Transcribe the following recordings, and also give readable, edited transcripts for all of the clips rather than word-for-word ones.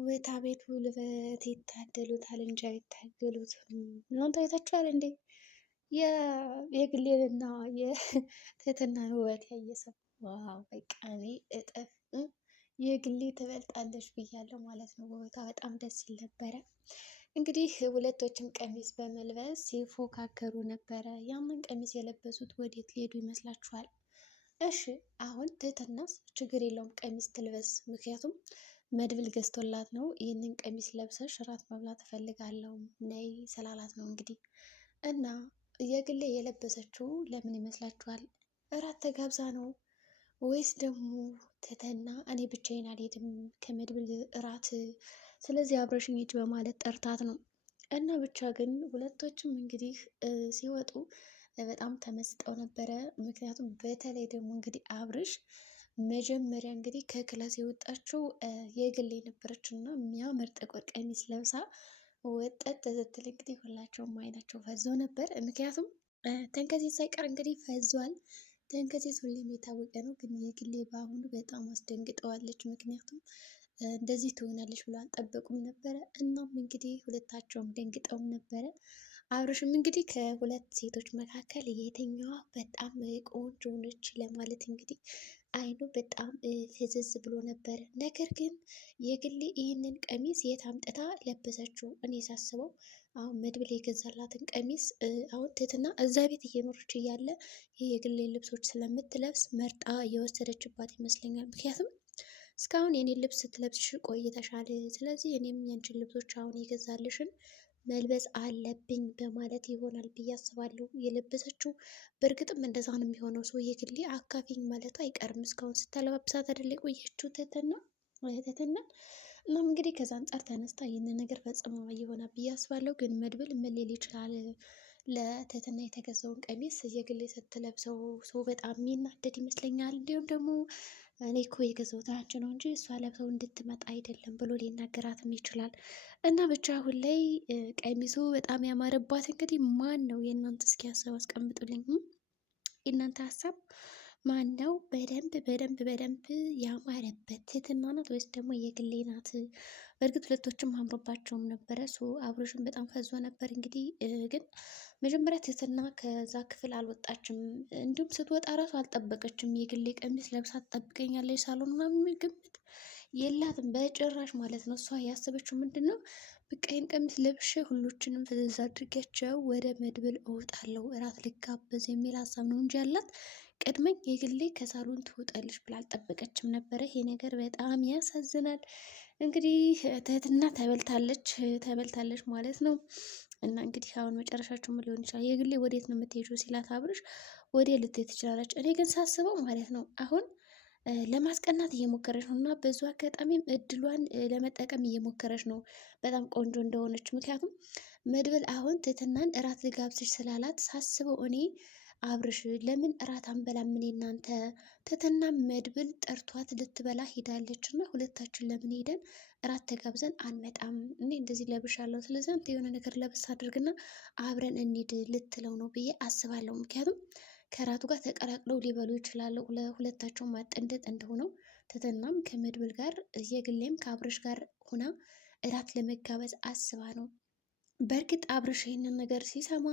ውበት አቤት ውበት ይታደሉታል እንጂ አይታገሉትም። እናንተ አይታችኋል እንዴ? የግሌንና የትህትናን ውበት ያየ ሰው ዋው! በቃ እኔ እጥፍ የግሌ ትበልጣለች ብያለሁ ማለት ነው። ውበቷ በጣም ደስ ይል ነበረ። እንግዲህ ሁለቶችም ቀሚስ በመልበስ ሲፎካከሩ ነበረ። ያንን ቀሚስ የለበሱት ወዴት ሊሄዱ ይመስላችኋል? እሺ አሁን ትህትናስ ችግር የለውም ቀሚስ ትልበስ፣ ምክንያቱም መድብል ገዝቶላት ነው። ይህንን ቀሚስ ለብሰሽ እራት መብላት እፈልጋለሁ ነይ ስላላት ነው እንግዲህ። እና የግሌ የለበሰችው ለምን ይመስላችኋል? እራት ተጋብዛ ነው ወይስ ደግሞ ትህትና እኔ ብቻዬን አልሄድም ከመድብል እራት፣ ስለዚህ አብረሽኝ ሂጂ በማለት ጠርታት ነው። እና ብቻ ግን ሁለቶችም እንግዲህ ሲወጡ በጣም ተመስጠው ነበረ። ምክንያቱም በተለይ ደግሞ እንግዲህ አብርሽ መጀመሪያ እንግዲህ ከክላስ የወጣችው የግሌ ነበረች እና የሚያምር ጥቁር ቀሚስ ለብሳ ወጠት ስትል እንግዲህ ሁላቸውም አይናቸው ፈዞ ነበር። ምክንያቱም ተንከሴት ሳይቀር እንግዲህ ፈዟል። ተንከሴት ሁሌም የታወቀ ነው፣ ግን የግሌ በአሁኑ በጣም አስደንግጠዋለች። ምክንያቱም እንደዚህ ትሆናለች ብሎ አልጠበቁም ነበረ። እናም እንግዲህ ሁለታቸውም ደንግጠውም ነበረ። አብርሽም እንግዲህ ከሁለት ሴቶች መካከል የትኛዋ በጣም ቆንጆ ነች ለማለት እንግዲህ አይኑ በጣም ፍዝዝ ብሎ ነበር። ነገር ግን የግሌ ይህንን ቀሚስ የት አምጥታ ለበሰችው? እኔ ሳስበው አሁን መድብል የገዛላትን ቀሚስ አሁን ትህትና እዛ ቤት እየኖረች እያለ ይህ የግሌ ልብሶች ስለምትለብስ መርጣ እየወሰደችባት ይመስለኛል። ምክንያቱም እስካሁን የኔን ልብስ ስትለብስሽ ቆይተሻል፣ ስለዚህ እኔም ያንቺን ልብሶች አሁን የገዛልሽን መልበስ አለብኝ በማለት ይሆናል ብዬ አስባለሁ የለበሰችው። በእርግጥም እንደዛ ነው የሚሆነው። ሰው የግሌ አካፊኝ ማለቱ አይቀርም። እስካሁን ስተለባብሳት አይደል የቆየችው ትህትና። እናም እንግዲህ ከዛ አንጻር ተነስታ ይህንን ነገር ፈጽሞ ይሆናል ብዬ አስባለሁ። ግን መድብል ምን ሊል ይችላል? ለትህትና የተገዛውን ቀሚስ የግሌ ስትለብሰው ሰው በጣም የሚናደድ ይመስለኛል። እንዲሁም ደግሞ እኔ እኮ የገዛሁት አንቺ ነው እንጂ እሷ ለብሰው እንድትመጣ አይደለም ብሎ ሊናገራትም ይችላል። እና ብቻ አሁን ላይ ቀሚሱ በጣም ያማረባት እንግዲህ ማን ነው? የእናንተ እስኪ ሀሳብ አስቀምጡልኝ። የእናንተ ሀሳብ ማን ነው በደንብ ያማረበት? ትህትና ናት ወይስ ደግሞ የግሌ ናት? በእርግጥ ሁለቶችም አምሮባቸውም ነበረ። አብሮሽም በጣም ፈዞ ነበር። እንግዲህ ግን መጀመሪያ ትህትና ከዛ ክፍል አልወጣችም። እንዲሁም ስትወጣ ራሱ አልጠበቀችም። የግሌ ቀሚስ ለብሳ ትጠብቀኛለች ሳሎን ምናምን ግምት የላትም በጭራሽ ማለት ነው። እሷ ያሰበችው ምንድን ነው? በቃ ይህን ቀሚስ ለብሼ ሁሎችንም ፍዝዝ አድርጊያቸው ወደ መድብል እወጣለሁ እራት ልጋበዝ የሚል ሀሳብ ነው እንጂ ያላት ቀድመኝ የግሌ ከሳሎን ትወጣለች ብላ አልጠበቀችም ነበረ። ይሄ ነገር በጣም ያሳዝናል። እንግዲህ ትህትና ተበልታለች ማለት ነው። እና እንግዲህ አሁን መጨረሻቸው ምን ሊሆን ይችላል? የግሌ ወዴት ነው የምትሄጂው ሲላት አብርሽ ወዴ ልትሄድ ትችላለች። እኔ ግን ሳስበው ማለት ነው አሁን ለማስቀናት እየሞከረች ነው እና በዙ አጋጣሚም እድሏን ለመጠቀም እየሞከረች ነው፣ በጣም ቆንጆ እንደሆነች። ምክንያቱም መድብል አሁን ትህትናን እራት ልጋብዝሽ ስላላት ሳስበው እኔ አብርሽ ለምን እራት አንበላም? እኔ እናንተ ትህትና መድብል ጠርቷት ልትበላ ሄዳለች እና ሁለታችን ለምን ሄደን እራት ተጋብዘን አንመጣም? እኔ እንደዚህ ለብሻለሁ፣ ስለዚህ አንተ የሆነ ነገር ለብስ አድርግና አብረን እንሂድ ልትለው ነው ብዬ አስባለሁ። ምክንያቱም ከራቱ ጋር ተቀላቅለው ሊበሉ ይችላሉ። ለሁለታቸውም ጥንድ ጥንድ ሆነው ትህትናም ከመድብል ጋር የግሌም ከአብርሽ ጋር ሆና እራት ለመጋበዝ አስባ ነው። በእርግጥ አብርሽ ይህንን ነገር ሲሰማ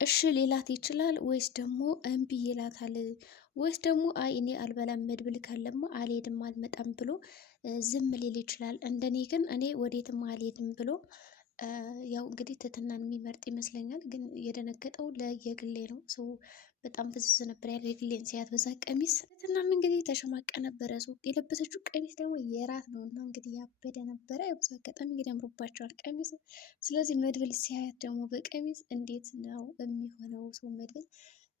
እሺ ሌላት ይችላል ወይስ ደግሞ እምቢ ይላታል? ወይስ ደግሞ አይ እኔ አልበላም መድብል ካለማ አልሄድም አልመጣም ብሎ ዝም ሊል ይችላል። እንደኔ ግን እኔ ወዴትም አልሄድም ብሎ ያው እንግዲህ ትህትናን የሚመርጥ ይመስለኛል። ግን የደነገጠው ለየግሌ ነው። ሰው በጣም ፍዝዝ ነበር ያለው የግሌን ሲያት በዛ ቀሚስ። ትህትናም እንግዲህ ተሸማቀ ነበረ። ሰው የለበሰችው ቀሚስ ደግሞ የራት ነው እና እንግዲህ ያበደ ነበረ። በዛ አጋጣሚ እንግዲህ አምሮባቸዋል ቀሚስ። ስለዚህ መድብል ሲያያት ደግሞ በቀሚስ እንዴት ነው የሚሆነው? ሰው መድብል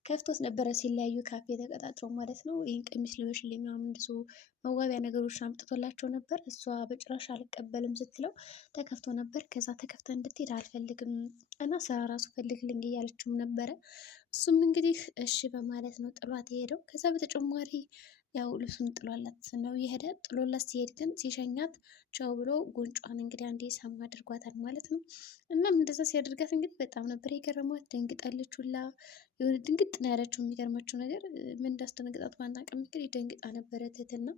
ከፍቶት ነበረ ሲለያዩ ካፌ ተቀጣጥረው ማለት ነው። ይህን ቀሚስ ልበሽልኝ ምናምን እንደሱ መዋቢያ ነገሮች አምጥቶላቸው ነበር። እሷ በጭራሽ አልቀበልም ስትለው ተከፍቶ ነበር። ከዛ ተከፍተ እንድትሄድ አልፈልግም እና ስራ ራሱ ፈልግልኝ እያለችውም ነበረ። እሱም እንግዲህ እሺ በማለት ነው ጥሏት የሄደው። ከዛ በተጨማሪ ያው ልብሱን ጥሎላት ነው የሄደ። ጥሎላት ሲሄድ ግን ሲሸኛት ቻው ብሎ ጉንጯን እንግዲህ አንዴ ሳም አድርጓታል ማለት ነው። እናም እንደዛ ሲያደርጋት እንግዲህ በጣም ነበር የገረሟት። ደንግጣለች ሁላ የሆነ ድንግጥ ነው ያለችው። የሚገርማቸው ነገር ምን እንዳስደነግጣት ባናውቅም እንግዲህ ደንግጣ ነበረ ትህትና።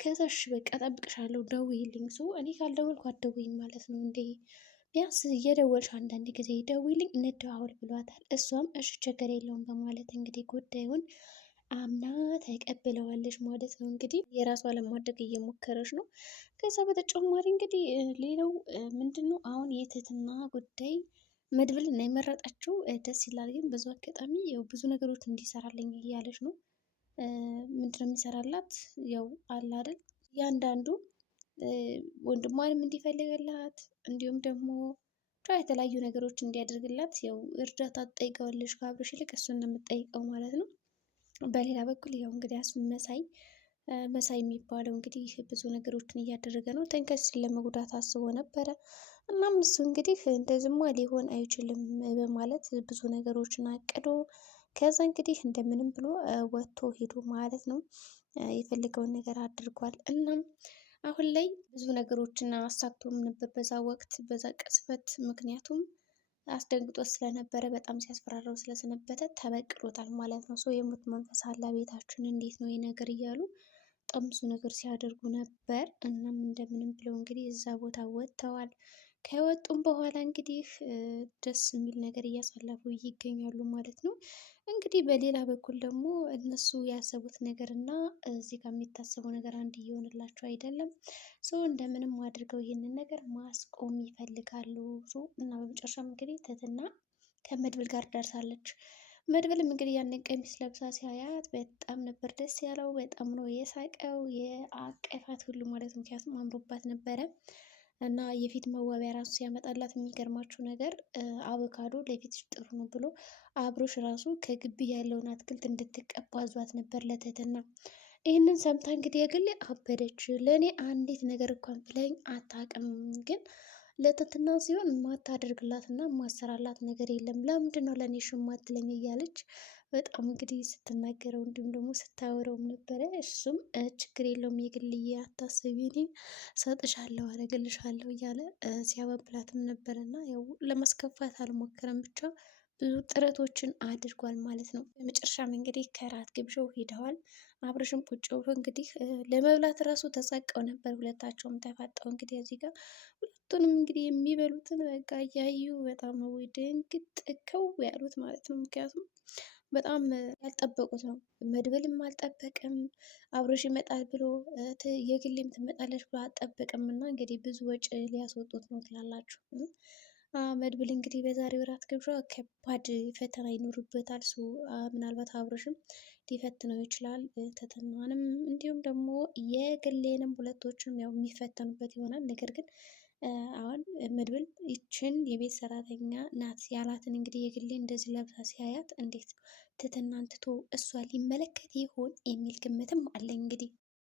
ከዛ እሺ በቃ እጠብቅሻለሁ ደውዪልኝ። ሰው እኔ ካልደወልኩ አትደውይም ማለት ነው እንዴ? ቢያንስ እየደወልሽ አንዳንድ ጊዜ ደውዪልኝ እንደዋወል ብሏታል። እሷም እሺ ችግር የለውም በማለት እንግዲህ ጉዳዩን አምና ተቀብለዋለች ማለት ነው። እንግዲህ የራሷ ለማድረግ እየሞከረች ነው። ከዛ በተጨማሪ እንግዲህ ሌላው ምንድን ነው አሁን የትህትና ጉዳይ መድብል እና የመረጠችው ደስ ይላል። ግን ብዙ አጋጣሚ ያው ብዙ ነገሮች እንዲሰራልኝ እያለች ነው። ምንድነው የሚሰራላት? ያው አለ አይደል እያንዳንዱ ወንድሟንም እንዲፈልግላት እንዲሁም ደግሞ የተለያዩ ነገሮች እንዲያደርግላት ያው እርዳታ ትጠይቀዋለች። ከአብርሽ ይልቅ እሱን ነው የምትጠይቀው ማለት ነው። በሌላ በኩል ያው እንግዲህ መሳይ የሚባለው እንግዲህ ብዙ ነገሮችን እያደረገ ነው። ተንከስን ለመጉዳት አስቦ ነበረ። እናም እሱ እንግዲህ እንደዚህማ ሊሆን አይችልም በማለት ብዙ ነገሮችን አቅዶ ከዛ እንግዲህ እንደምንም ብሎ ወጥቶ ሄዶ ማለት ነው የፈለገውን ነገር አድርጓል። እናም አሁን ላይ ብዙ ነገሮችን አሳክቶም ነበር በዛ ወቅት በዛ ቅጽበት። ምክንያቱም አስደንግጦት ስለነበረ በጣም ሲያስፈራራው ስለሰነበተ ተበቅሎታል ማለት ነው። ሰው የሞት መንፈስ አለ ቤታችን እንዴት ነው ይህ ነገር እያሉ በጣም ብዙ ነገር ሲያደርጉ ነበር። እናም እንደምንም ብለው እንግዲህ እዛ ቦታ ወጥተዋል። ከወጡም በኋላ እንግዲህ ደስ የሚል ነገር እያሳለፉ ይገኛሉ ማለት ነው። እንግዲህ በሌላ በኩል ደግሞ እነሱ ያሰቡት ነገር እና እዚህ ጋር የሚታሰበው ነገር አንድ እየሆንላቸው አይደለም። ሰው እንደምንም አድርገው ይህንን ነገር ማስቆም ይፈልጋሉ። እና በመጨረሻም እንግዲህ ትህትና ከመድብል ጋር ደርሳለች። መድብልም እንግዲህ ያንን ቀሚስ ለብሳ ሲያያት በጣም ነበር ደስ ያለው። በጣም ነው የሳቀው የአቀፋት ሁሉ ማለት ምክንያቱም አምሮባት ነበረ። እና የፊት መዋቢያ ራሱ ሲያመጣላት የሚገርማችሁ ነገር አቮካዶ ለፊትሽ ጥሩ ነው ብሎ አብሮሽ ራሱ ከግቢ ያለውን አትክልት እንድትቀባ አዟት ነበር ለትህትና። ይህንን ሰምታ እንግዲህ የግሌ አበደች። ለእኔ አንዲት ነገር እንኳን ብለኝ አታውቅም፣ ግን ለትህትና ሲሆን የማታደርግላት እና የማሰራላት ነገር የለም። ለምንድን ነው ለእኔ ሽማትለኝ እያለች በጣም እንግዲህ ስትናገረው እንዲሁም ደግሞ ስታወረውም ነበረ። እሱም ችግር የለውም የግልዬ አታስቢ፣ እኔ ሰጥሻለሁ አረግልሻለሁ እያለ ሲያባብላትም ነበረ። እና ያው ለማስከፋት አልሞከረም፣ ብቻ ብዙ ጥረቶችን አድርጓል ማለት ነው። በመጨረሻም እንግዲህ ከራት ግብዣው ሄደዋል። አብርሽም ቁጭ ብሎ እንግዲህ ለመብላት እራሱ ተሳቀው ነበር። ሁለታቸውም ተፋጠው እንግዲህ እዚህ ጋር ሁለቱንም እንግዲህ የሚበሉትን በቃ እያዩ በጣም ነው ድንግጥ ያሉት ማለት ነው። ምክንያቱም በጣም ያልጠበቁት ነው። መድብልም አልጠበቅም አብርሽ ይመጣል ብሎ የግሌም ትመጣለች ብሎ አልጠበቅም። እና እንግዲህ ብዙ ወጪ ሊያስወጡት ነው ትላላችሁ። መድብል እንግዲህ በዛሬው እራት ግብዣ ከባድ ፈተና ይኖርበታል። ምናልባት አብርሽም ሊፈትነው ይችላል፣ ትህትናንም እንዲሁም ደግሞ የግሌንም ሁለቶችንም ያው የሚፈተኑበት ይሆናል። ነገር ግን አሁን መድብል ይችን የቤት ሰራተኛ ናት ያላትን እንግዲህ የግሌ እንደዚህ ለብሳ ሲያያት እንዴት ትህትናን ትቶ እሷ ሊመለከት ይሆን የሚል ግምትም አለኝ እንግዲህ